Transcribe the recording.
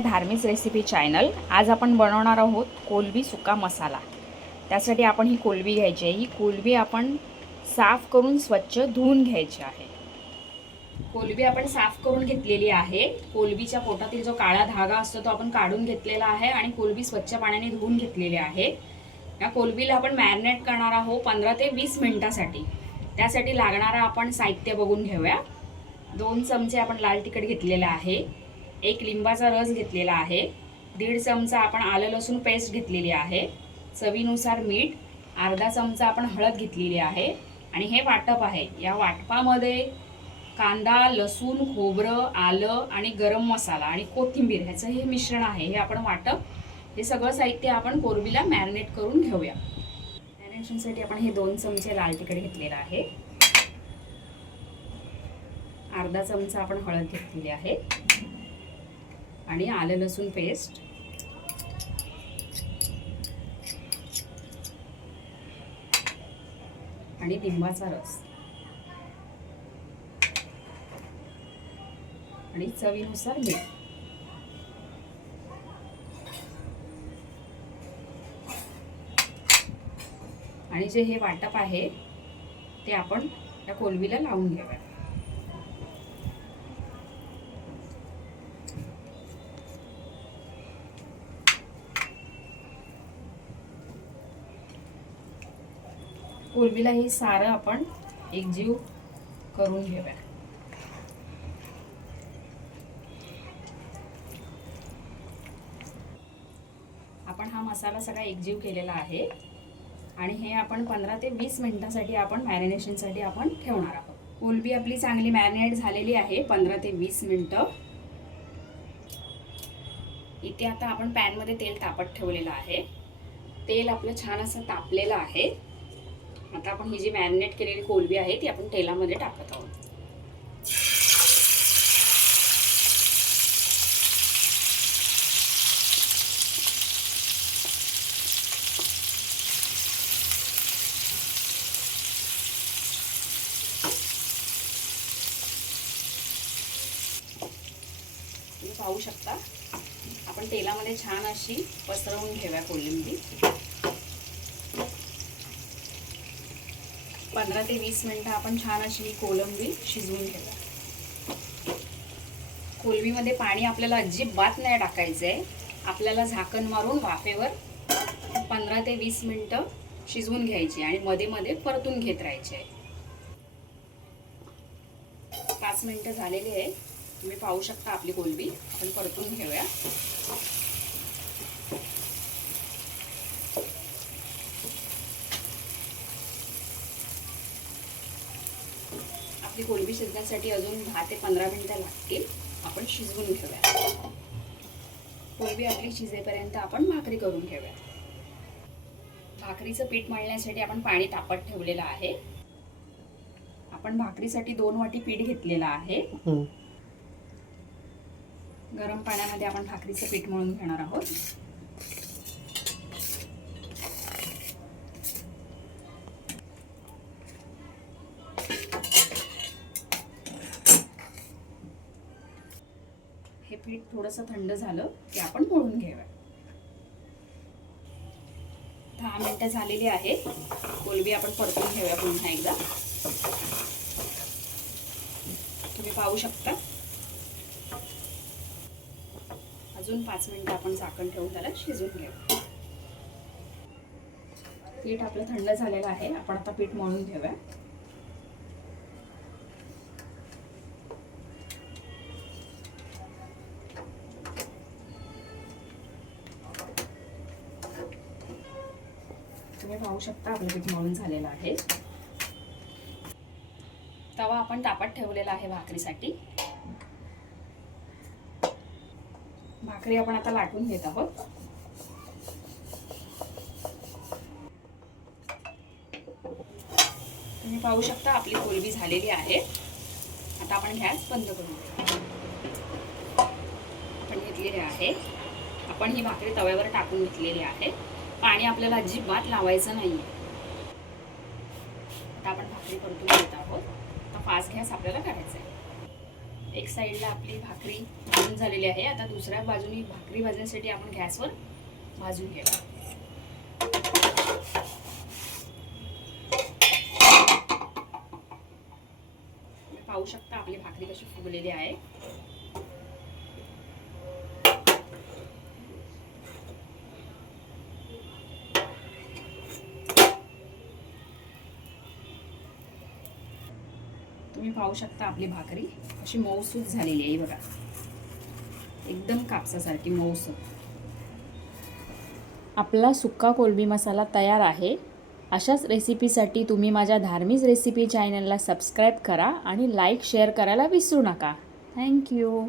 आहे धार्मिक recipe channel आज आपण बनवणार आहोत कोलबी सुका मसाला. त्यासाठी आपण ही कोलबी घ्यायची आहे. ही कोलबी आपण साफ करून स्वच्छ धुवून घ्यायची आहे. कोलबी आपण साफ करून घेतलेली आहे. कोलबीच्या पोटातील जो काळा धागा असतो तो आपण काढून घेतलेला आहे आणि कोलबी स्वच्छ पाण्याने धुवून घेतलेली आहे. या कोलबीला आपण मॅरिनेट करणार आहोत पंधरा ते वीस मिनिटासाठी. त्यासाठी लागणारा आपण साहित्य बघून घेऊया. दोन चमचे आपण लाल तिखट घेतलेलं आहे. एक लिंबाचा रस घेतलेला आहे. दीड चमचा आपण आलं लसूण पेस्ट घेतलेली आहे. चवीनुसार मीठ अर्धा चमचा आपण हळद घेतलेली आहे. आणि हे वाटप आहे. या वाटपामध्ये कांदा लसूण खोबरं आलं आणि गरम मसाला आणि कोथिंबीर ह्याचं हे मिश्रण आहे. हे आपण वाटप हे सगळं साहित्य आपण कोरबीला मॅरिनेट करून घेऊया. मॅरिनेशनसाठी आपण हे दोन चमचे लाल तिखट घेतलेलं आहे. अर्धा चमचा आपण हळद घेतलेली आहे. आणि आलं लसूण पेस्ट आणि लिंबाचा रस. आणि चवीनुसार मीठ. आणि जे हे वाटप आहे ते आपण त्या कोलवीला लावून घेऊया कोलबीला हे सारं आपण एकजीव करून घेऊया. आपण हा मसाला सगळा एकजीव केलेला आहे आणि हे आपण पंधरा ते वीस मिनिटासाठी आपण मॅरिनेशनसाठी आपण ठेवणार आहोत. कोलबी आपली चांगली मॅरिनेट झालेली आहे पंधरा ते वीस मिनटं. इथे आता आपण पॅनमध्ये तेल तापत ठेवलेलं आहे. तेल आपलं छान असं तापलेलं आहे. आता आपण ही जी मॅरिनेट केलेली कोलबी आहे ती आपण तेलामध्ये टाकत आहोत. तुम्ही पाहू शकता आपण तेलामध्ये छान अशी पसरवून घेऊया कोलिंबी. पंधरा ते वीस मिनटं आपण छान अशी ही कोलंबी शिजवून घेऊया. कोलंबीमध्ये पाणी आपल्याला अजिबात नाही टाकायचं आहे आपल्याला झाकण मारून वाफेवर पंधरा ते वीस मिनटं शिजवून घ्यायची आणि मध्ये मध्ये परतून घेत राहायचे. आहे पाच मिनटं झालेली आहे. तुम्ही पाहू शकता आपली कोलबी. आपण परतून घेऊया. आपली कोलबी शिजण्यासाठी अजून दहा ते पंधरा मिनिटं लागतील. आपण शिजवून घेऊया कोलबी आपली शिजेपर्यंत आपण भाकरी करून घेऊया भाकरीचं पीठ मळण्यासाठी आपण पाणी तापत ठेवलेलं आहे. आपण भाकरीसाठी दोन वाटी पीठ घेतलेलं आहे. गरम पाण्यामध्ये आपण भाकरीचं पीठ मळून घेणार आहोत. पीठ थोडंसं थंड झालं की आपण मळून घेऊया. दहा मिनिटं झालेली आहे. कोलबी आपण परतून घेऊया पुन्हा एकदा. तुम्ही पाहू शकता. अजून पाच मिनिटं आपण झाकण ठेवून त्याला शिजून घेऊ. पीठ आपलं थंड झालेलं आहे. आपण आता पीठ मळून घेऊया. तुम्ही पाहू शकता आपलं पीठ मळून झालेलं आहे. तवा आपण तापत ठेवलेला आहे भाकरीसाठी. भाकरी आपण आता लाटून घेत आहोत. तुम्ही पाहू शकता आपली कोलबी झालेली आहे. आता आपण गॅस बंद करू. आपण घेतलेली आहे. आपण ही भाकरी तव्यावर टाकून घेतलेली आहे. पाणी आपल्याला अजिबात लावायचं नाही आता आपण भाकरी परतून घेत आहोत. आता फास्ट गॅस आपल्याला करायचा आहे. एक साईडला आपली भाकरी भाजून झालेली आहे. आता दुसऱ्या बाजूनी भाकरी भाजण्यासाठी आपण गॅसवर भाजून घ्यायला पाहू शकता आपली भाकरी कशी फुगलेली आहे. तुम्ही पाहू शकता आपली भाकरी अशी मऊसूत झालेली आहे बघा. एकदम कापसासारखी मऊसूत. आपला सुक्का कोलबी मसाला तयार आहे. अशाच रेसिपीसाठी तुम्ही माझ्या धार्मिक रेसिपी चॅनलला सबस्क्राईब करा आणि लाईक शेअर करायला विसरू नका. थँक्यू